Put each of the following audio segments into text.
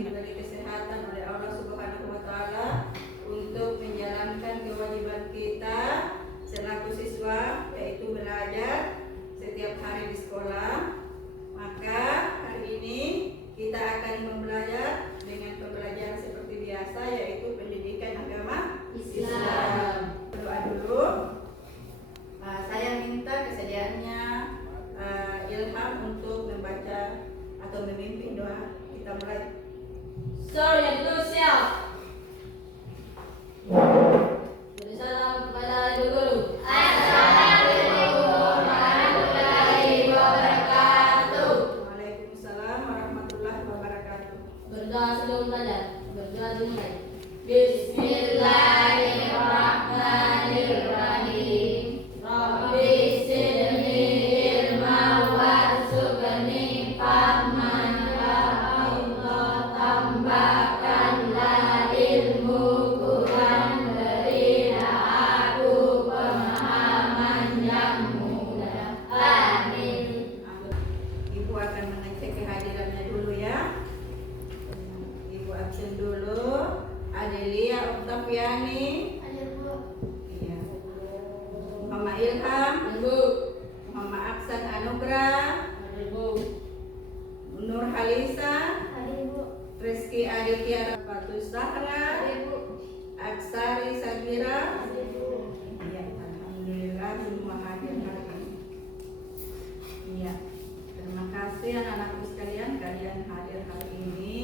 diberi kesehatan oleh Allah Subhanahu wa taala untuk menjalankan kewajiban kita selaku siswa, yaitu belajar setiap hari di sekolah. Maka hari ini kita akan belajar dengan pembelajaran seperti biasa, yaitu pendidikan agama Islam. Berdoa dulu. Saya minta kesediaannya Ilham untuk membaca atau memimpin doa. Kita mulai. Sorry, dulu siap. Bersalam kepada Ibu Guru. Assalamualaikum warahmatullahi wabarakatuh. Waalaikumsalam warahmatullahi wabarakatuh. Berdoa sebelum belajar. Berdoa dimulai. Bismillahirrahmanirrahim. Rabbi zidni ilman warzuqni fahman. Ya Allah, tambahkanlah ilmuku dan berilah aku pemahaman yang mudah. Amin. Ibu akan mengecek kehadirannya dulu ya. Ibu absen dulu. Adelia Oktaviani. Hadir, Bu. Iya. Mama Ilham. Ibu. Mama Aksan Anugrah. Hadir, Bu. Nur Halisa. Hadir, Bu. Rizky Aditya Fatus Zahra. Hadir, Bu. Aksari Sabira. Hadir, Bu. Iya, alhamdulillah semua hadir hari ini. Iya. Terima kasih anak-anakku sekalian, kalian hadir hari ini.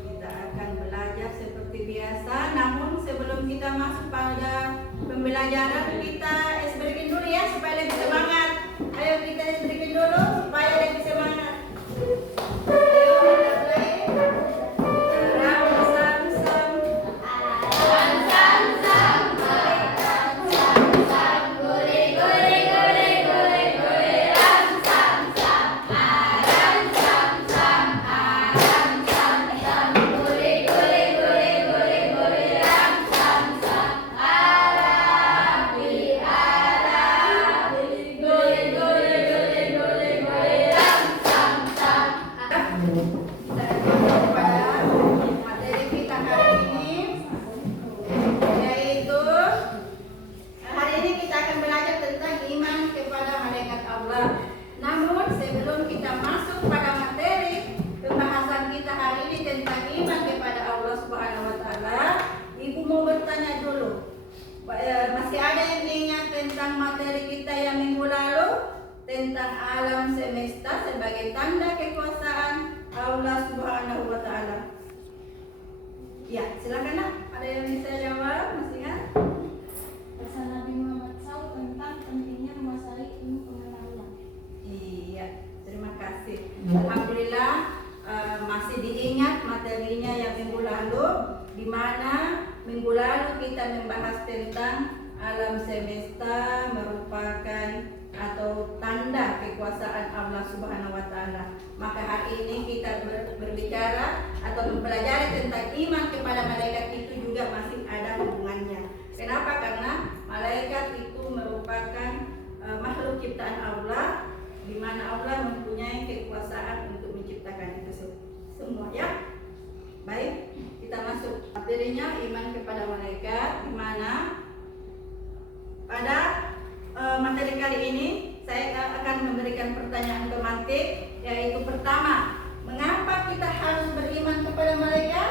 Kita akan belajar seperti biasa, namun sebelum kita masuk pada pembelajaran, kita berikan dulu ya supaya lebih semangat. Ayo kita berikan dulu supaya lebih semangat. Ayo kita mulai. Ram sam sam. Kita lanjut pada materi kita hari ini, yaitu hari ini kita akan belajar tentang iman kepada malaikat Allah. Namun sebelum kita masuk pada materi pembahasan kita hari ini tentang iman kepada Allah Subhanahu wa taala, Ibu mau bertanya dulu. Masih ada yang ingat tentang materi kita yang minggu lalu tentang alam semesta sebagai tanda kekuasaan Allah Subhanahu wa taala? Ya, silakan Nak. Ada yang bisa jawab? Masih ingat? Pesan Nabi Muhammad SAW tentang pentingnya menguasai ilmu pengetahuan. Iya, terima kasih. Alhamdulillah masih diingat materinya yang minggu lalu, di mana minggu lalu kita membahas tentang alam semesta merupakan atau tanda kekuasaan Allah Subhanahu wa taala. Maka hari ini kita berbicara atau mempelajari tentang iman kepada malaikat itu juga masih ada hubungannya. Kenapa? Karena malaikat itu merupakan makhluk ciptaan Allah, di mana Allah mempunyai kekuasaan untuk menciptakan itu semua ya. Baik, kita masuk materinya iman kepada malaikat, di mana pada materi kali ini saya akan memberikan pertanyaan tematik, yaitu pertama, mengapa kita harus beriman kepada malaikat?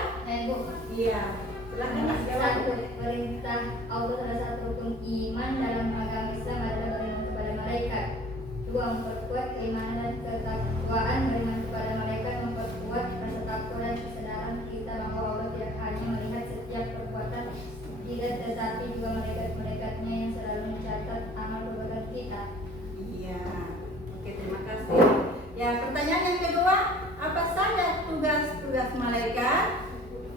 Bu, Iya, silakan Mas jawab. satu, perintah Allah salah satu rukun iman dalam agama Islam adalah beriman kepada malaikat. Dua, memperkuat keimanan dan ketakwaan. Beriman kepada malaikat memperkuat rasa takut dan kesadaran kita bahwa Allah tidak hanya melihat setiap perbuatan kita, tetapi juga malaikat-malaikatnya yang selalu mencatat amal perbuatan kita. Iya, oke, terima kasih. Ya, pertanyaan yang kedua, apa saja tugas-tugas malaikat?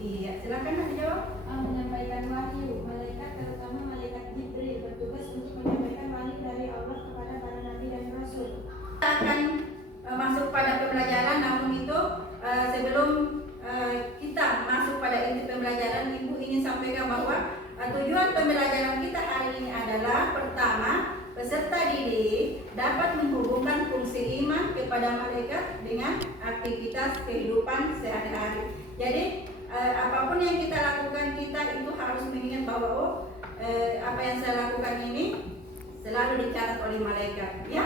Iya, silakan Mas jawab. Menyampaikan wahyu. Malaikat, terutama malaikat Jibril, bertugas untuk menyampaikan wahyu dari Allah kepada para nabi dan rasul. Kita akan masuk pada pembelajaran, namun itu sebelum kita masuk pada inti pembelajaran, Ibu ingin sampaikan bahwa tujuan pembelajaran kita hari ini adalah pertama, peserta didik dapat menghubungkan fungsi iman kepada malaikat dengan aktivitas kehidupan sehari-hari. Jadi bahwa apa yang saya lakukan ini selalu dicatat oleh malaikat, ya.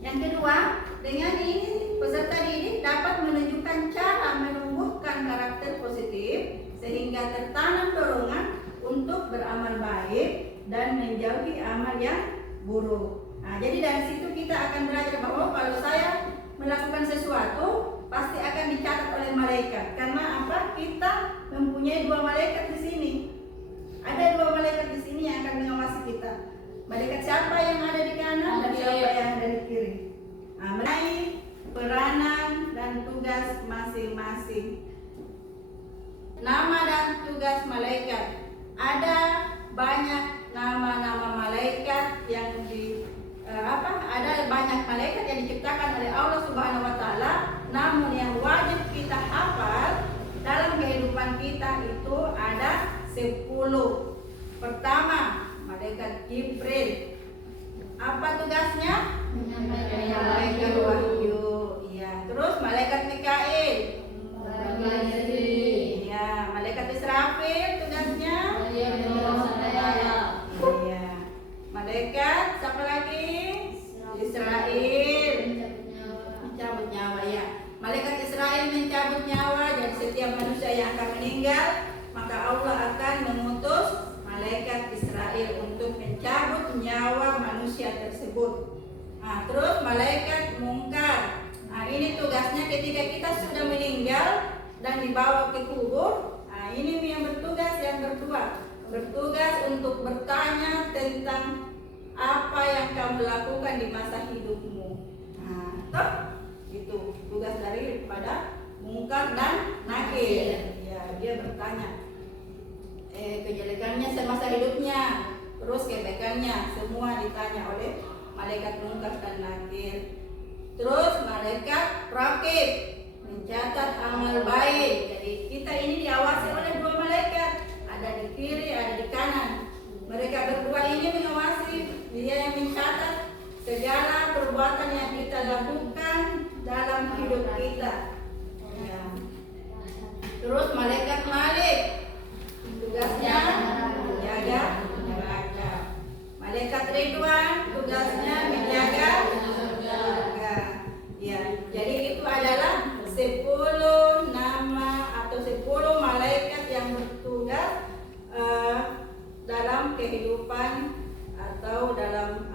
Yang kedua, dengan ini peserta didik dapat menunjukkan cara menumbuhkan karakter positif sehingga tertanam dorongan untuk beramal baik dan menjauhi amal yang buruk. Nah, jadi dari situ kita akan belajar bahwa kalau saya melakukan sesuatu pasti akan dicatat oleh malaikat. Karena apa? Kita mempunyai 2 malaikat di sini. Ada 2 malaikat di sini yang akan mengawasi kita. Malaikat siapa yang ada di kanan dan siapa yang ada di kiri. Nah, mengenai peranan dan tugas masing-masing. Nama dan tugas malaikat. Ada banyak nama-nama malaikat yang ada banyak malaikat yang diciptakan oleh Allah Subhanahu wa taala, namun yang wajib kita hafal dalam kehidupan kita itu ada 10. Pertama, malaikat Jibril. Apa tugasnya? Malaikat wahyu. Iya. Terus malaikat Mikail. Iya. Malaikat Israfil tugasnya? Iya. Malaikat siapa lagi? Israel. Mencabut nyawa, ya. Malaikat Israel mencabut nyawa, dan setiap manusia yang akan meninggal, maka Allah akan mengutus malaikat Israel untuk mencabut nyawa manusia tersebut. Nah, terus malaikat mungkar. Nah, ini tugasnya ketika kita sudah meninggal dan dibawa ke kubur. Nah, ini yang bertugas yang berdua. Bertugas untuk bertanya tentang apa yang kamu lakukan di masa hidupmu. Nah, itu tugas daripada mungkar dan nakir. Ya, dia bertanya kejelekannya semasa hidupnya, terus kebaikannya, semua ditanya oleh malaikat mungkar dan nakir. Terus malaikat rakib mencatat amal baik. Jadi kita ini diawasi oleh 2 malaikat, ada di kiri, ada di kanan. Mereka berdua ini mengawasi, dia yang mencatat segala perbuatan yang kita lakukan dalam hidup kita. Ya. Terus malaikat Malik tugasnya menjaga neraka. Malaikat Ridwan tugasnya menjaga surga. Ya, jadi itu adalah 10 nama atau 10 malaikat yang bertugas dalam kehidupan atau dalam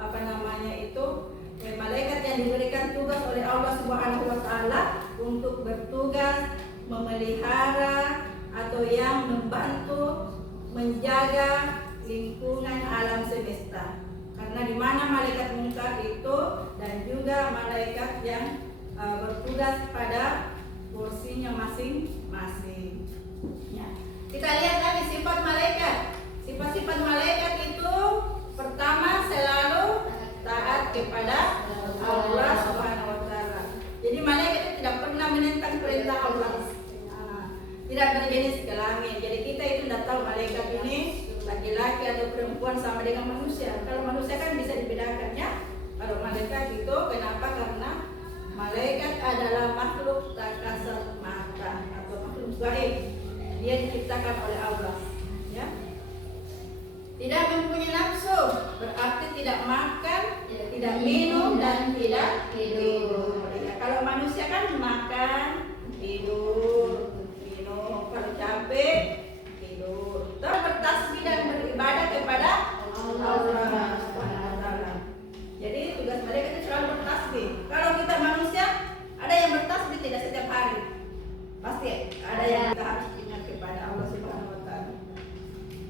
malaikat yang diberikan tugas oleh Allah Subhanahu wa taala untuk bertugas memelihara atau yang membantu menjaga lingkungan alam semesta. Karena di mana malaikat mungkar itu dan juga malaikat yang bertugas pada porsinya masing-masing. Ya. Kita lihat lagi sifat malaikat. Sifat-sifat malaikat itu pertama selalu taat kepada Allah Subhanahu wa taala. Jadi malaikat itu tidak pernah menentang perintah Allah. Tidak berjenis kelamin. Jadi kita itu tidak tahu malaikat ini laki-laki atau perempuan sama dengan manusia. Kalau manusia kan bisa dibedakan, ya. Kalau malaikat itu kenapa? Karena malaikat adalah makhluk tak kasat mata atau makhluk gaib. Dia diciptakan oleh Allah, ya. Tidak mempunyai nafsu, berarti tidak makan, tidak minum dan tidak tidur. Ya, kalau manusia kan makan, tidur, minum, kalau capek tidur. Terus bertasbih dan beribadah kepada Allah Subhanahu wa taala. Jadi tugas mereka itu selalu bertasbih. Kalau kita manusia, ada yang bertasbih tidak setiap hari. Pasti ada yang kita harus ingat kepada Allah Subhanahu wa taala.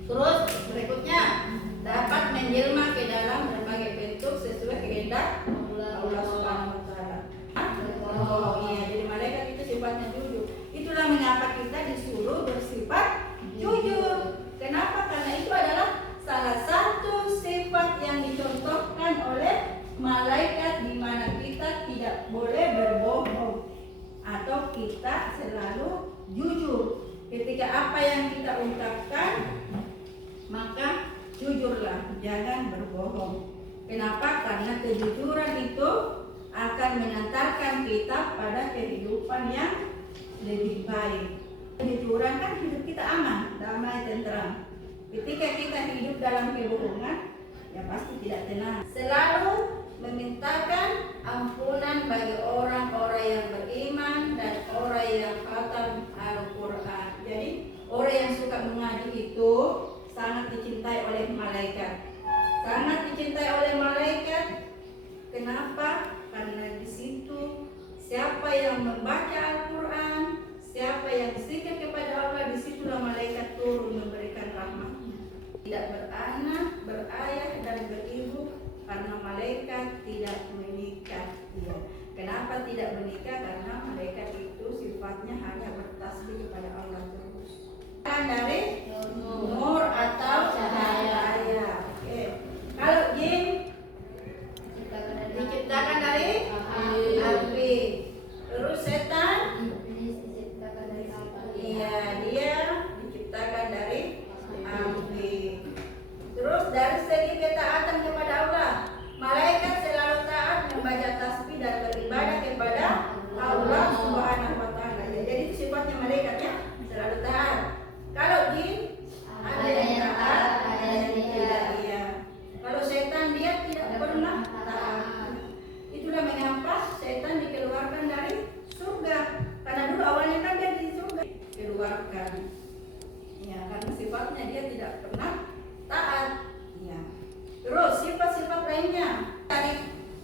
Terus berikutnya dapat menjelma ke dalam berbagai bentuk sesuai kehendak Allah Subhanahu wa taala. Oh iya, jadi malaikat itu sifatnya jujur. Itulah mengapa kita disuruh bersifat jujur. Kenapa? Karena itu adalah salah satu sifat yang dicontohkan oleh malaikat, di mana kita tidak boleh berbohong atau kita selalu jujur. Ketika apa yang kita ungkapkan, maka jujurlah, jangan berbohong. Kenapa? Karena kejujuran itu akan mengantarkan kita pada kehidupan yang lebih baik. Kejujuran kan hidup kita aman, damai, tenteram. Ketika kita hidup dalam kebohongan, ya pasti tidak tenang. Selalu memintakan ampunan bagi orang-orang yang beriman dan orang yang khatam Al-Quran. Jadi orang yang suka mengaji itu sangat dicintai oleh malaikat. Sangat dicintai oleh malaikat. Kenapa? Karena di situ siapa yang membaca Al-Quran, siapa yang zikir kepada Allah, disitulah malaikat turun memberikan rahmatnya. Tidak beranak, berayah dan beribu, karena malaikat tidak menikah. Ya. Kenapa tidak menikah? Karena malaikat itu sifatnya hanya bertasbih kepada Allah terus. Dari nur atau cahaya. Oke. Kalau jin diciptakan dari api. Terus setan, Iblis diciptakan dari api. iya dia diciptakan dari api. Terus dari segi ketaatan kepada Allah, malaikat selalu taat membaca tasbih dan beribadah kepada Allah Subhanahu wa taala. Jadi sifatnya malaikatnya selalu taat. Kalau jin ada yang taat, ada yang tidak. Iya. Kalau setan dia tidak pernah taat. Itulah mengapa setan dikeluarkan dari surga. Karena dulu awalnya kan dia di surga dikeluarkan. Ya, karena sifatnya dia tidak pernah taat. Ya. Terus sifat-sifat lainnya dari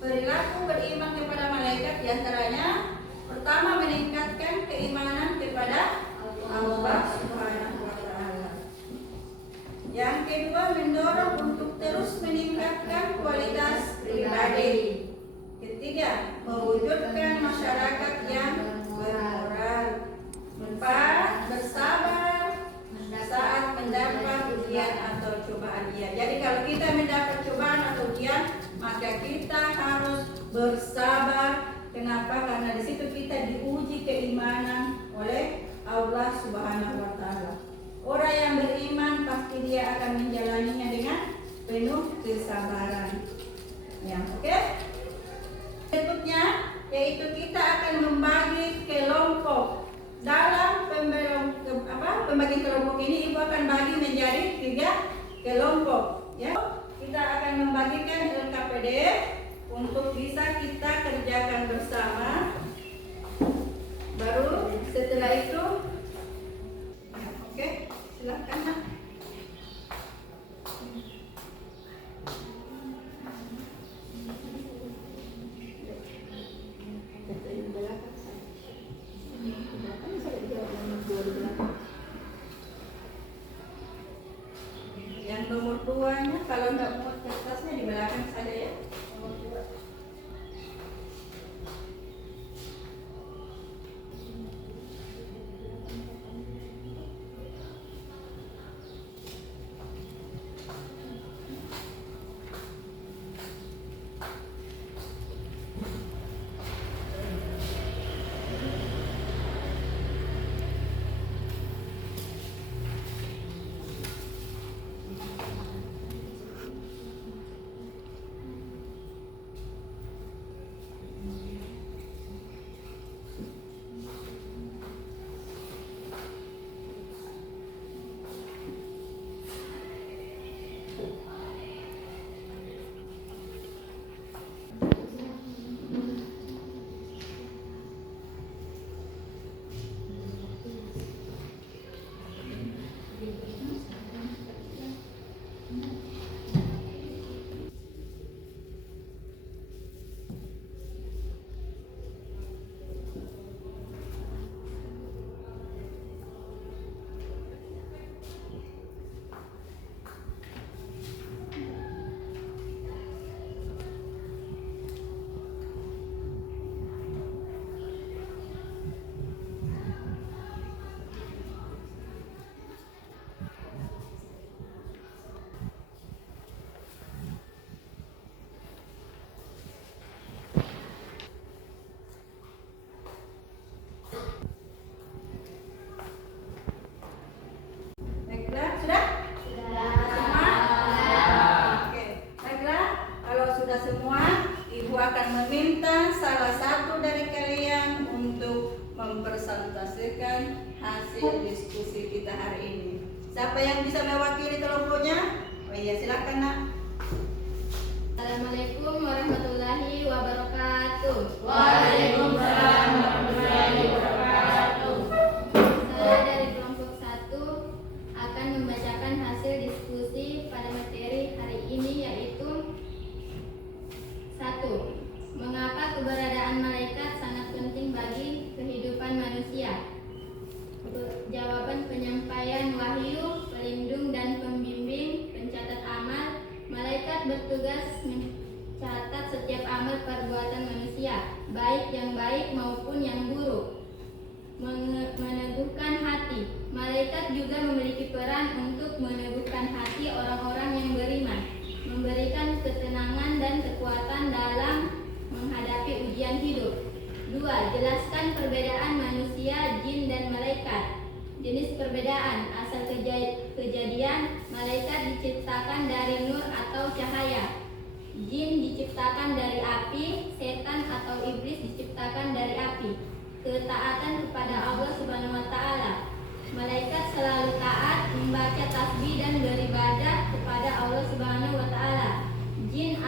perilaku beriman kepada malaikat diantaranya pertama meningkatkan keimanan kepada Allah Subhanahu wa taala. Yang kedua mendorong untuk terus meningkatkan kualitas pribadi. Ketiga, mewujudkan masyarakat yang bermoral. Empat, bersabar saat mendapat ujian atau cobaan. Jadi kalau kita mendapat cobaan atau ujian, maka kita harus bersabar. Kenapa? Karena di situ kita diuji keimanan oleh Allah Subhanahu wa taala. Orang yang beriman pasti dia akan menjalaninya dengan penuh kesabaran. Ya, oke? Berikutnya yaitu kita akan membagi kelompok. Dalam pembagian kelompok ini ibu akan bagi menjadi 3 kelompok. Ya, kita akan membagikan LKPD untuk bisa kita kerjakan bersama. Baru setelah itu, oke, silakan. Nak. Yang nomor 2-nya kalau nggak muat kertasnya di belakang saja ya. Nomor 2. mempresentasikan hasil diskusi kita hari ini. Siapa yang bisa mewakili kelompoknya? Oh iya, silakan nak. Assalamualaikum warahmatullahi wabarakatuh. Waalaikumsalam warahmatullahi wabarakatuh. Saya dari kelompok 1 akan membacakan hasil diskusi pada materi hari ini, yaitu 1. Mengapa keberadaan malaikat sangat penting bagi kehidupan manusia? Jawaban: penyampaian wahyu, pelindung dan pembimbing, pencatat amal. Malaikat bertugas mencatat setiap amal perbuatan manusia, baik yang baik maupun yang buruk. Meneguhkan hati. Malaikat juga memiliki peran untuk meneguhkan hati orang-orang yang beriman, memberikan ketenangan dan kekuatan dalam menghadapi ujian hidup. 2. Jelaskan perbedaan manusia, jin, dan malaikat. Jenis perbedaan: asal kejadian, malaikat diciptakan dari nur atau cahaya, jin diciptakan dari api, setan atau iblis diciptakan dari api. Ketaatan kepada Allah Subhanahu wa Ta'ala. Malaikat selalu taat, membaca tasbih dan beribadah kepada Allah Subhanahu wa Ta'ala. Jin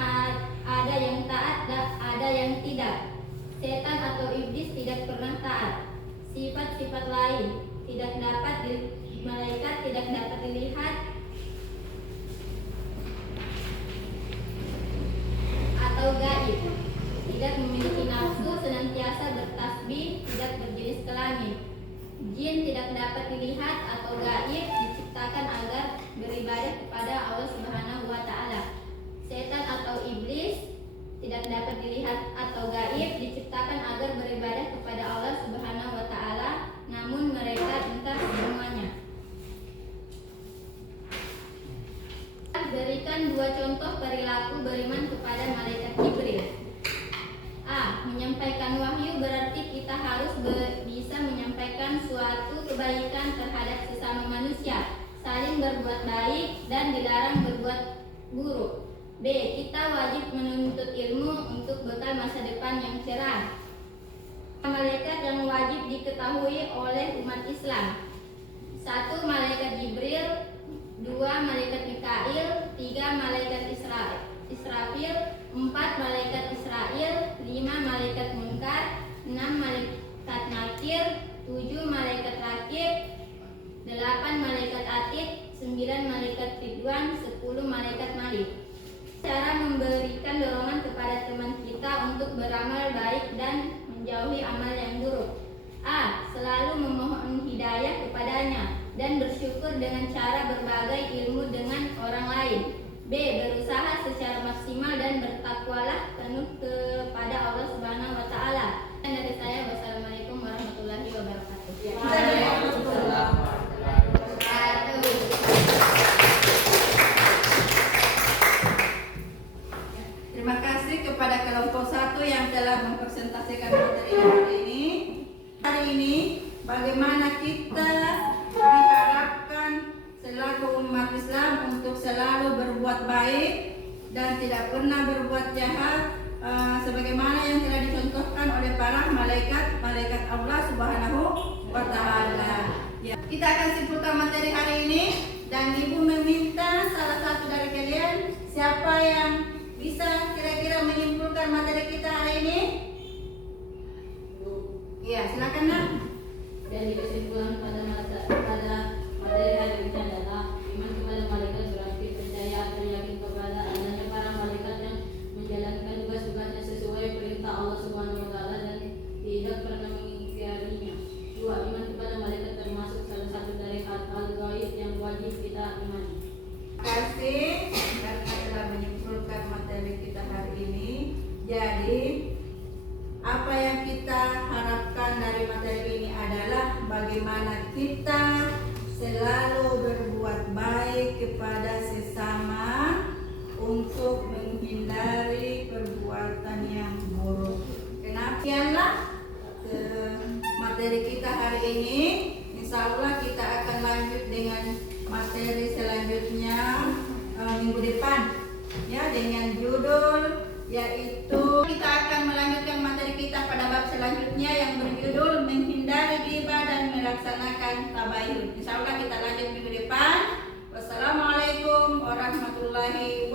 ada yang taat dan ada yang tidak. Setan atau iblis tidak pernah taat. Sifat-sifat lain malaikat tidak dapat dilihat atau gaib, tidak memiliki nafsu, senantiasa bertasbih, tidak berjenis kelamin. Jin tidak dapat dilihat atau gaib, diciptakan agar beribadah kepada Allah Subhanahu wa Ta'ala. Setan atau iblis tidak dapat dilihat atau gaib, diciptakan agar beribadah kepada Allah Subhanahu wa Ta'ala, namun mereka ingkar semuanya. Berikan 2 contoh perilaku beriman kepada malaikat Jibril. A. Menyampaikan wahyu berarti kita harus bisa menyampaikan suatu kebaikan terhadap sesama manusia, saling berbuat baik dan dilarang berbuat buruk. B. Kita wajib menuntut ilmu untuk bekal masa depan yang cerah. Malaikat yang wajib diketahui oleh umat Islam: 1. Malaikat Jibril, 2. Malaikat Mikail, 3. Malaikat Israfil, 4. Malaikat Israel, 5. Malaikat Munkar, 6. Malaikat Nakir, 7. Malaikat Rakib, 8. Malaikat Atid, 9. Malaikat Ridwan, 10. Malaikat Malik. Cara memberikan dorongan kepada teman kita untuk beramal baik dan menjauhi amal yang buruk. A. Selalu memohon hidayah kepadanya dan bersyukur dengan cara berbagai ilmu dengan orang lain. B. Berusaha secara maksimal dan bertakwalah penuh kepada Allah Subhanahu wa Ta'ala. Dan dari saya, wassalamualaikum warahmatullahi wabarakatuh. Terima kasih kepada kelompok 1 yang telah mempresentasikan materi hari ini. Hari ini, bagaimana kita diharapkan selaku umat Islam untuk selalu berbuat baik dan tidak pernah berbuat jahat, sebagaimana yang telah dicontohkan oleh para malaikat Allah Subhanahu wa Ta'ala. Ya, kita akan simpulkan materi hari ini dan Ibu meminta salah satu dari kalian, siapa yang bisa kira-kira menyimpulkan materi kita hari ini? Iya, silakan nak. Dan kesimpulan pada materi hari ini adalah iman kepada malaikat berarti percaya atau yakin kepada adanya para malaikat yang menjalankan tugas-tugasnya sesuai perintah Allah Subhanahu wa Ta'ala dan tidak pernah mengingkarinya. 2. Iman kepada malaikat termasuk salah satu dari hal gaib yang wajib kita imani. Terima kasih karena telah menyimpulkan materi kita hari ini. Jadi apa yang kita harapkan dari materi ini adalah bagaimana kita selalu berbuat baik kepada sesama untuk menghindari perbuatan yang buruk. Demikianlah materi kita hari ini. Insya Allah kita akan lanjut dengan materi selanjutnya minggu depan, ya, dengan judul yaitu kita akan melanjutkan materi kita pada bab selanjutnya yang berjudul menghindari ghibah dan melaksanakan tabayun. Insya Allah kita lanjut minggu depan. depan. Wassalamualaikum warahmatullahi